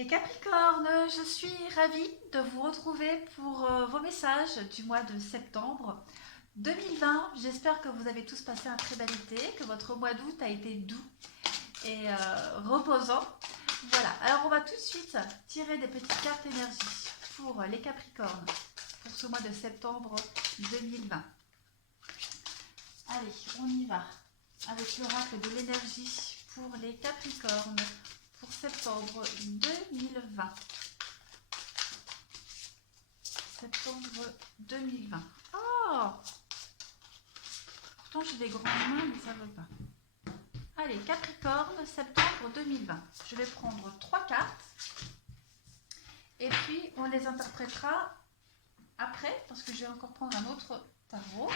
Les Capricornes, je suis ravie de vous retrouver pour vos messages du mois de septembre 2020. J'espère que vous avez tous passé un très bel été, que votre mois d'août a été doux et reposant. Voilà, alors on va tout de suite tirer des petites cartes énergie pour les Capricornes pour ce mois de septembre 2020. Allez, on y va avec l'oracle de l'énergie pour les Capricornes pour septembre 2020. Septembre 2020. Oh! Pourtant j'ai des grandes mains, mais ça ne veut pas. Allez, Capricorne, septembre 2020. Je vais prendre 3 cartes. Et puis, on les interprétera après, parce que je vais encore prendre un autre tarot.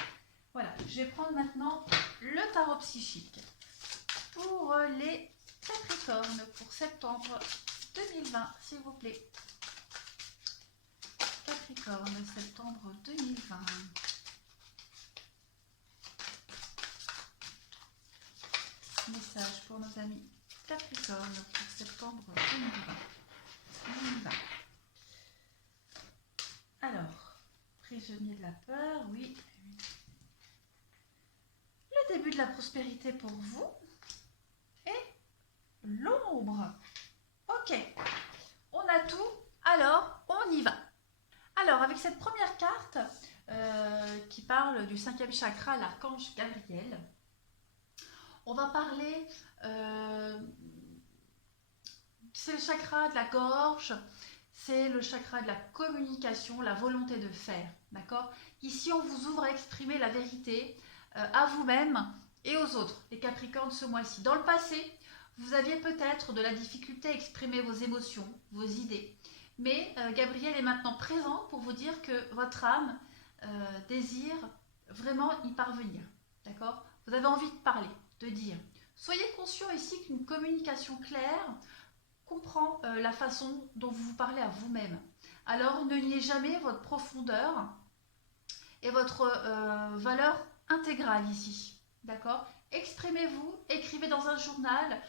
Voilà, je vais prendre maintenant le tarot psychique pour les Capricorne pour septembre 2020, s'il vous plaît. Capricorne, septembre 2020. Message pour nos amis Capricorne pour septembre 2020. On y va. Alors, prisonnier de la peur, oui. Le début de la prospérité pour vous et l'ombre. Ok, on a tout, alors on y va. Alors, avec cette première carte qui parle du 5e chakra, l'archange Gabriel, on va parler, c'est le chakra de la gorge, c'est le chakra de la communication, la volonté de faire, d'accord? Ici, on vous ouvre à exprimer la vérité à vous-même et aux autres, les Capricornes, ce mois-ci. Dans le passé, vous aviez peut-être de la difficulté à exprimer vos émotions, vos idées. Mais Gabriel est maintenant présent pour vous dire que votre âme désire vraiment y parvenir. D'accord? Vous avez envie de parler, de dire. Soyez conscient ici qu'une communication claire comprend la façon dont vous vous parlez à vous-même. Alors ne niez jamais votre profondeur et votre valeur intégrale ici. D'accord? Exprimez-vous, écrivez dans un journal,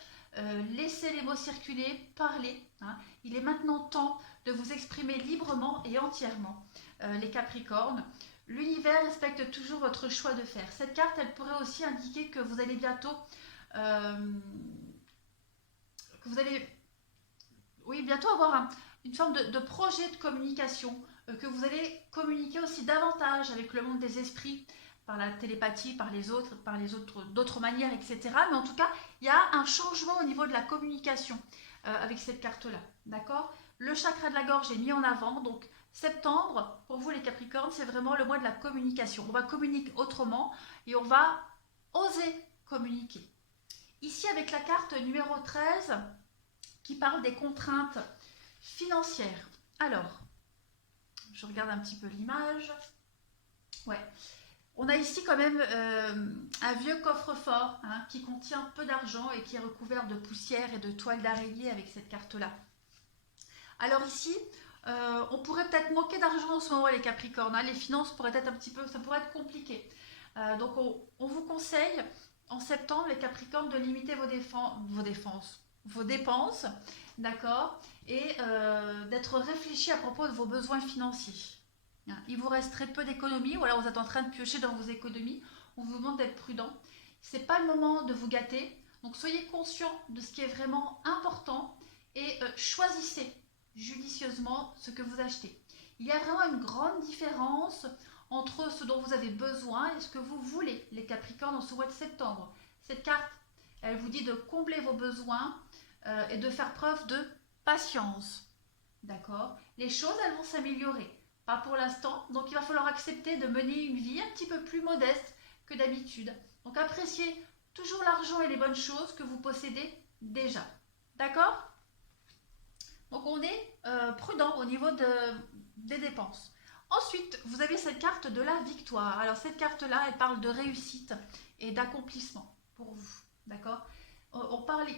laissez les mots circuler, parlez. Hein. Il est maintenant temps de vous exprimer librement et entièrement. Les Capricornes, l'univers respecte toujours votre choix de faire. Cette carte, elle pourrait aussi indiquer que vous allez bientôt... bientôt avoir une forme de projet de communication, que vous allez communiquer aussi davantage avec le monde des esprits, par la télépathie, par les autres, d'autres manières, etc. Mais en tout cas, il y a un changement au niveau de la communication avec cette carte-là. D'accord? Le chakra de la gorge est mis en avant. Donc, septembre, pour vous les Capricornes, c'est vraiment le mois de la communication. On va communiquer autrement et on va oser communiquer. Ici, avec la carte numéro 13, qui parle des contraintes financières. Alors, je regarde un petit peu l'image. Ouais. On a ici quand même un vieux coffre-fort hein, qui contient peu d'argent et qui est recouvert de poussière et de toiles d'araignée avec cette carte-là. Alors ici, on pourrait peut-être manquer d'argent en ce moment les Capricornes. Hein. Les finances pourraient être un petit peu, ça pourrait être compliqué. Donc on vous conseille en septembre les Capricornes de limiter vos dépenses, d'accord, et d'être réfléchi à propos de vos besoins financiers. Il vous reste très peu d'économies, ou alors vous êtes en train de piocher dans vos économies, on vous demande d'être prudent. Ce n'est pas le moment de vous gâter, donc soyez conscient de ce qui est vraiment important et choisissez judicieusement ce que vous achetez. Il y a vraiment une grande différence entre ce dont vous avez besoin et ce que vous voulez, les Capricornes, en ce mois de septembre. Cette carte, elle vous dit de combler vos besoins et de faire preuve de patience. D'accord? Les choses, elles vont s'améliorer. Pas pour l'instant, donc il va falloir accepter de mener une vie un petit peu plus modeste que d'habitude. Donc appréciez toujours l'argent et les bonnes choses que vous possédez déjà. D'accord? Donc on est prudent au niveau des dépenses. Ensuite, vous avez cette carte de la victoire. Alors cette carte-là, elle parle de réussite et d'accomplissement pour vous. D'accord? On parle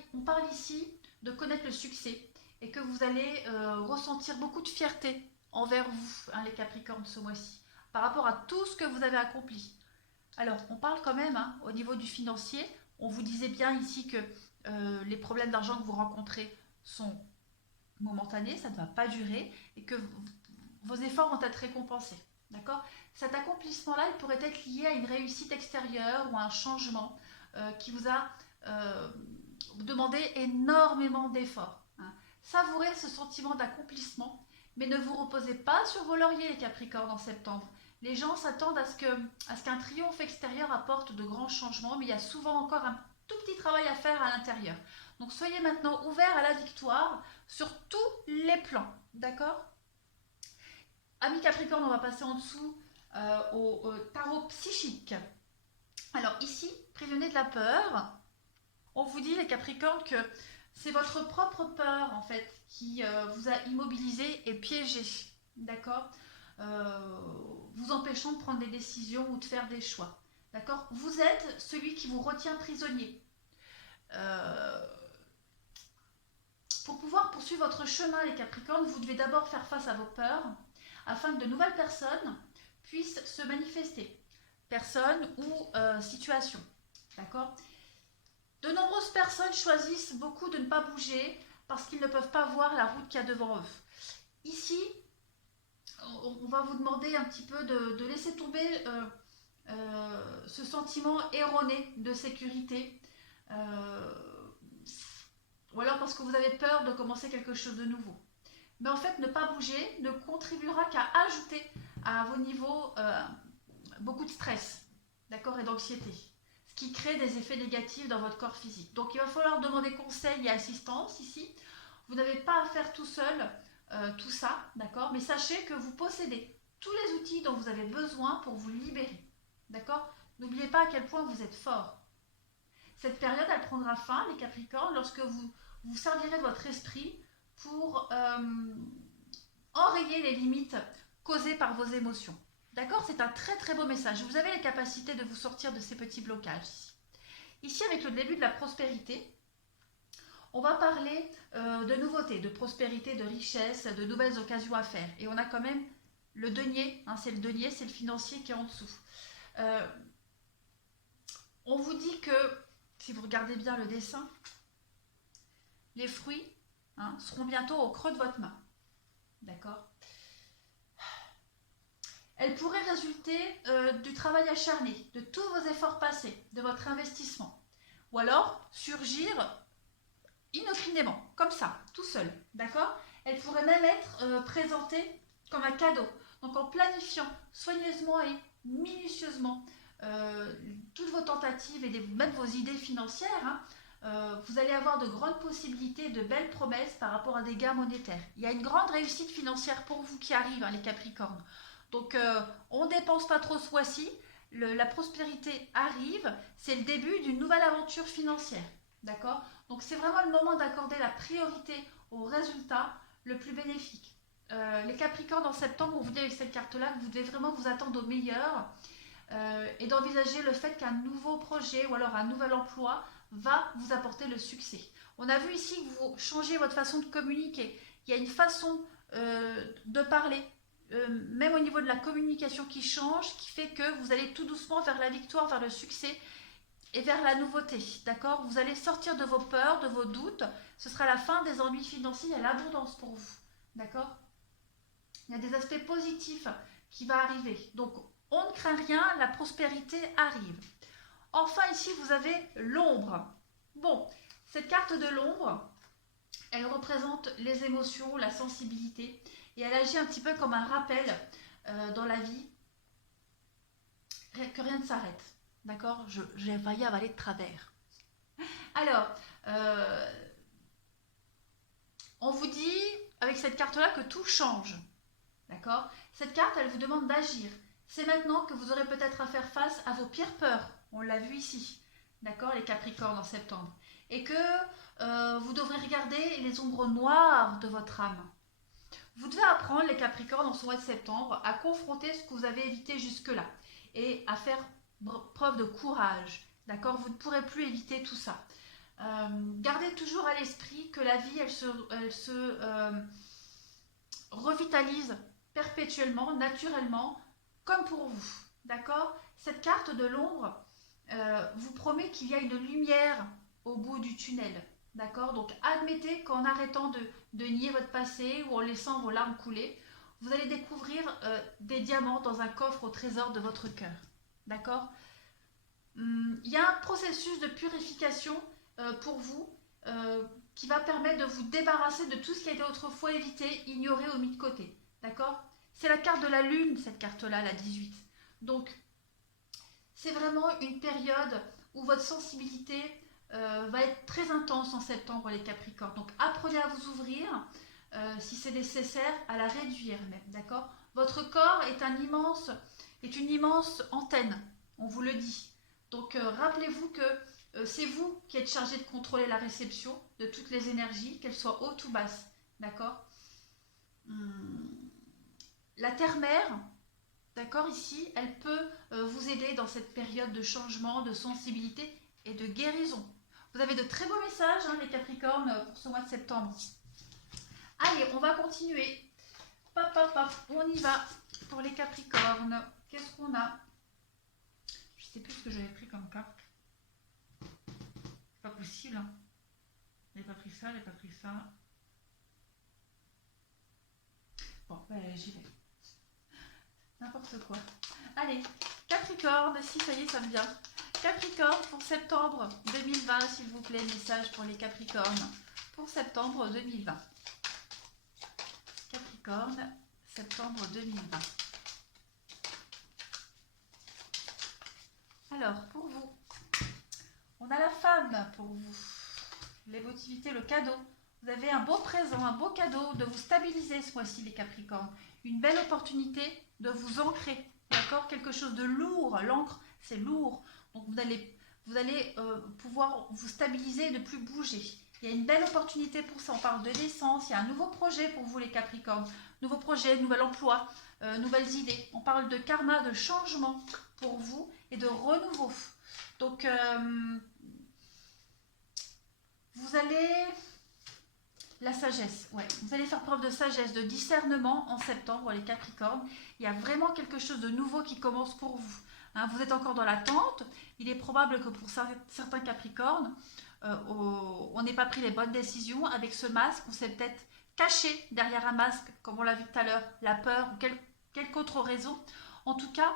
ici de connaître le succès et que vous allez ressentir beaucoup de fierté envers vous, hein, les Capricornes, ce mois-ci, par rapport à tout ce que vous avez accompli. Alors, on parle quand même, hein, au niveau du financier, on vous disait bien ici que les problèmes d'argent que vous rencontrez sont momentané, ça ne va pas durer et que vos efforts vont être récompensés. D'accord? Cet accomplissement-là, il pourrait être lié à une réussite extérieure ou à un changement qui vous a demandé énormément d'efforts. Hein. Savourez ce sentiment d'accomplissement, mais ne vous reposez pas sur vos lauriers, les Capricornes, en septembre. Les gens s'attendent à ce qu'un triomphe extérieur apporte de grands changements, mais il y a souvent encore un tout petit travail à faire à l'intérieur. Donc soyez maintenant ouverts à la victoire sur tous les plans. D'accord? Amis Capricorne, on va passer en dessous au tarot psychique. Alors ici, prisonnier de la peur, on vous dit les Capricornes que c'est votre propre peur en fait qui vous a immobilisé et piégé, d'accord, vous empêchant de prendre des décisions ou de faire des choix, d'accord. Vous êtes celui qui vous retient prisonnier. Pour pouvoir poursuivre votre chemin les Capricornes, vous devez d'abord faire face à vos peurs afin que de nouvelles personnes puissent se manifester, personnes ou situations, d'accord. De nombreuses personnes choisissent beaucoup de ne pas bouger parce qu'ils ne peuvent pas voir la route qu'il y a devant eux. Ici, on va vous demander un petit peu de laisser tomber ce sentiment erroné de sécurité, ou alors parce que vous avez peur de commencer quelque chose de nouveau. Mais en fait, ne pas bouger ne contribuera qu'à ajouter à vos niveaux beaucoup de stress, d'accord, et d'anxiété, ce qui crée des effets négatifs dans votre corps physique. Donc il va falloir demander conseil et assistance ici. Vous n'avez pas à faire tout seul tout ça, d'accord, mais sachez que vous possédez tous les outils dont vous avez besoin pour vous libérer, d'accord. N'oubliez pas à quel point vous êtes fort. Cette période, elle prendra fin, les Capricornes, lorsque vous servirez de votre esprit pour enrayer les limites causées par vos émotions. D'accord? C'est un très très beau message. Vous avez la capacité de vous sortir de ces petits blocages ici. Ici, avec le début de la prospérité, on va parler de nouveautés, de prospérité, de richesse, de nouvelles occasions à faire. Et on a quand même le denier, hein, c'est le denier, c'est le financier qui est en dessous. On vous dit que, si vous regardez bien le dessin, les fruits seront bientôt au creux de votre main. D'accord? Elle pourrait résulter du travail acharné, de tous vos efforts passés, de votre investissement. Ou alors surgir inopinément, comme ça, tout seul. D'accord? Elle pourrait même être présentée comme un cadeau. Donc en planifiant soigneusement et minutieusement toutes vos tentatives et même vos idées financières, vous allez avoir de grandes possibilités, de belles promesses par rapport à des gains monétaires. Il y a une grande réussite financière pour vous qui arrive, les Capricornes. Donc on ne dépense pas trop ce mois-ci, la prospérité arrive, c'est le début d'une nouvelle aventure financière. D'accord? Donc c'est vraiment le moment d'accorder la priorité au résultat le plus bénéfique. Les Capricornes en septembre, on vous dit avec cette carte-là que vous devez vraiment vous attendre au meilleur et d'envisager le fait qu'un nouveau projet ou alors un nouvel emploi va vous apporter le succès. On a vu ici que vous changez votre façon de communiquer. Il y a une façon de parler, même au niveau de la communication qui change, qui fait que vous allez tout doucement vers la victoire, vers le succès et vers la nouveauté. D'accord? Vous allez sortir de vos peurs, de vos doutes. Ce sera la fin des ennuis financiers et l'abondance pour vous. D'accord? Il y a des aspects positifs qui vont arriver. Donc, on ne craint rien, la prospérité arrive. Enfin, ici, vous avez l'ombre. Bon, cette carte de l'ombre, elle représente les émotions, la sensibilité, et elle agit un petit peu comme un rappel dans la vie que rien ne s'arrête. D'accord? J'ai failli avaler de travers. Alors, on vous dit avec cette carte-là que tout change. D'accord? Cette carte, elle vous demande d'agir. C'est maintenant que vous aurez peut-être à faire face à vos pires peurs. On l'a vu ici. D'accord, les Capricornes en septembre. Et que vous devrez regarder les ombres noires de votre âme. Vous devez apprendre, les Capricornes, en ce mois de septembre, à confronter ce que vous avez évité jusque-là. Et à faire preuve de courage. D'accord? Vous ne pourrez plus éviter tout ça. Gardez toujours à l'esprit que la vie, elle se revitalise perpétuellement, naturellement, comme pour vous. D'accord? Cette carte de l'ombre vous promet qu'il y a une lumière au bout du tunnel. D'accord? Donc admettez qu'en arrêtant de nier votre passé ou en laissant vos larmes couler, vous allez découvrir des diamants dans un coffre au trésor de votre cœur. D'accord? Il y a un processus de purification pour vous qui va permettre de vous débarrasser de tout ce qui a été autrefois évité, ignoré ou mis de côté. D'accord? C'est la carte de la lune, cette carte-là, la 18. Donc, c'est vraiment une période où votre sensibilité va être très intense en septembre, les Capricornes. Donc, apprenez à vous ouvrir, si c'est nécessaire, à la réduire même. D'accord? Votre corps est une immense antenne, on vous le dit. Donc, rappelez-vous que c'est vous qui êtes chargé de contrôler la réception de toutes les énergies, qu'elles soient hautes ou basses. D'accord? La terre-mère, d'accord, ici, elle peut vous aider dans cette période de changement, de sensibilité et de guérison. Vous avez de très beaux messages, hein, les Capricornes, pour ce mois de septembre. Allez, on va continuer. Pop, pop, pop, on y va pour les Capricornes. Qu'est-ce qu'on a? Je ne sais plus ce que j'avais pris comme carte. C'est pas possible. Hein. J'ai pas pris ça, j'ai pas pris ça. Bon, ben, j'y vais. N'importe quoi. Allez, Capricorne, si ça y est, ça me vient. Capricorne pour septembre 2020, s'il vous plaît, message pour les Capricornes. Pour septembre 2020. Capricorne, septembre 2020. Alors, pour vous, on a la femme pour vous. L'émotivité, le cadeau. Vous avez un beau présent, un beau cadeau de vous stabiliser ce mois-ci, les Capricornes. Une belle opportunité de vous ancrer. D'accord? Quelque chose de lourd. L'encre, c'est lourd. Donc, vous allez pouvoir vous stabiliser et ne plus bouger. Il y a une belle opportunité pour ça. On parle de naissance. Il y a un nouveau projet pour vous, les Capricornes. Nouveau projet, nouvel emploi, nouvelles idées. On parle de karma, de changement pour vous et de renouveau. Donc, vous allez... La sagesse, ouais. Vous allez faire preuve de sagesse, de discernement en septembre, les Capricornes. Il y a vraiment quelque chose de nouveau qui commence pour vous. Hein, vous êtes encore dans l'attente. Il est probable que pour certains Capricornes, on n'ait pas pris les bonnes décisions. Avec ce masque, on s'est peut-être caché derrière un masque, comme on l'a vu tout à l'heure, la peur ou quelque autre raison. En tout cas,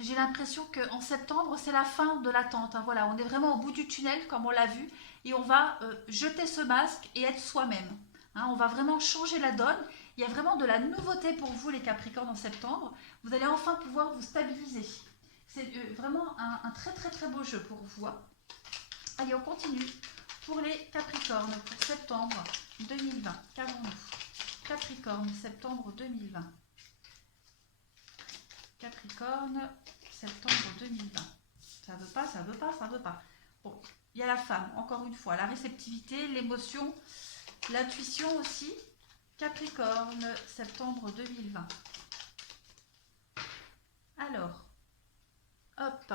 j'ai l'impression qu'en septembre, c'est la fin de l'attente. Hein, voilà, on est vraiment au bout du tunnel, comme on l'a vu. Et on va jeter ce masque et être soi-même. Hein, on va vraiment changer la donne. Il y a vraiment de la nouveauté pour vous, les Capricornes, en septembre. Vous allez enfin pouvoir vous stabiliser. C'est vraiment un très très très beau jeu pour vous. Hein. Allez, on continue. Pour les Capricornes, pour septembre 2020, qu'avons-nous? Capricorne, septembre 2020. Capricorne, septembre 2020. Ça veut pas, ça veut pas, ça veut pas. Bon. Il y a la femme, encore une fois, la réceptivité, l'émotion, l'intuition aussi. Capricorne, septembre 2020. Alors, hop.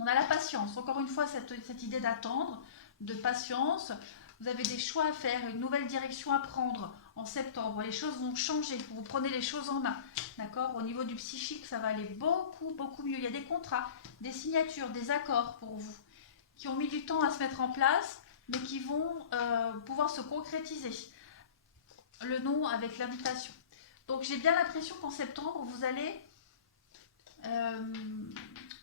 On a la patience. Encore une fois, cette idée d'attendre, de patience. Vous avez des choix à faire, une nouvelle direction à prendre en septembre. Les choses vont changer. Vous prenez les choses en main. D'accord? Au niveau du psychique, ça va aller beaucoup, beaucoup mieux. Il y a des contrats, des signatures, des accords pour vous qui ont mis du temps à se mettre en place, mais qui vont pouvoir se concrétiser. Le nom avec l'invitation. Donc, j'ai bien l'impression qu'en septembre, vous allez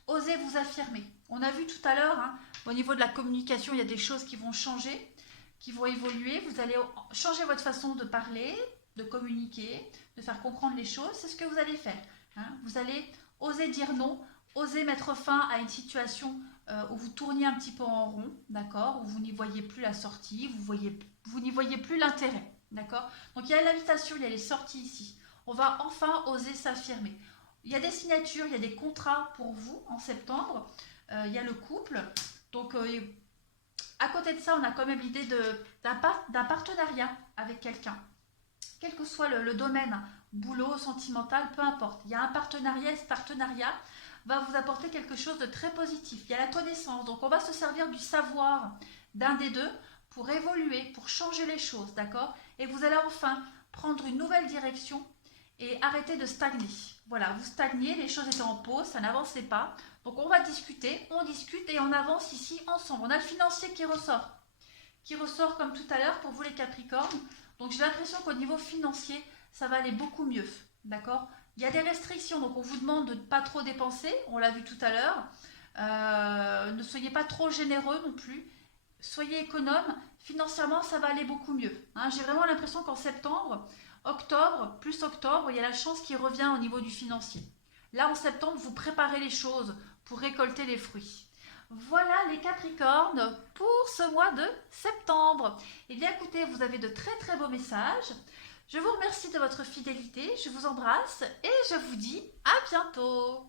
oser vous affirmer. On a vu tout à l'heure, hein, au niveau de la communication, il y a des choses qui vont changer, qui vont évoluer. Vous allez changer votre façon de parler, de communiquer, de faire comprendre les choses. C'est ce que vous allez faire. Hein. Vous allez oser dire non, oser mettre fin à une situation où vous tourniez un petit peu en rond, d'accord, où vous n'y voyez plus la sortie, vous n'y voyez plus l'intérêt, d'accord. Donc il y a l'invitation, il y a les sorties ici. On va enfin oser s'affirmer. Il y a des signatures, il y a des contrats pour vous en septembre. Il y a le couple. Donc à côté de ça, on a quand même l'idée d'un partenariat avec quelqu'un. Quel que soit le domaine, boulot, sentimental, peu importe. Il y a un partenariat et ce partenariat va vous apporter quelque chose de très positif. Il y a la connaissance, donc on va se servir du savoir d'un des deux pour évoluer, pour changer les choses, d'accord? Et vous allez enfin prendre une nouvelle direction et arrêter de stagner. Voilà, vous stagnez, les choses étaient en pause, ça n'avançait pas. Donc on va discuter, on discute et on avance ici ensemble. On a le financier qui ressort. qui ressort comme tout à l'heure pour vous les Capricornes. Donc j'ai l'impression qu'au niveau financier, ça va aller beaucoup mieux. D'accord? Il y a des restrictions, donc on vous demande de ne pas trop dépenser, on l'a vu tout à l'heure. Ne soyez pas trop généreux non plus. Soyez économe. Financièrement, ça va aller beaucoup mieux. Hein, j'ai vraiment l'impression qu'en septembre, octobre, plus octobre, il y a la chance qui revient au niveau du financier. Là, en septembre, vous préparez les choses pour récolter les fruits. Voilà les Capricornes pour ce mois de septembre. Eh bien écoutez, vous avez de très très beaux messages. Je vous remercie de votre fidélité, je vous embrasse et je vous dis à bientôt.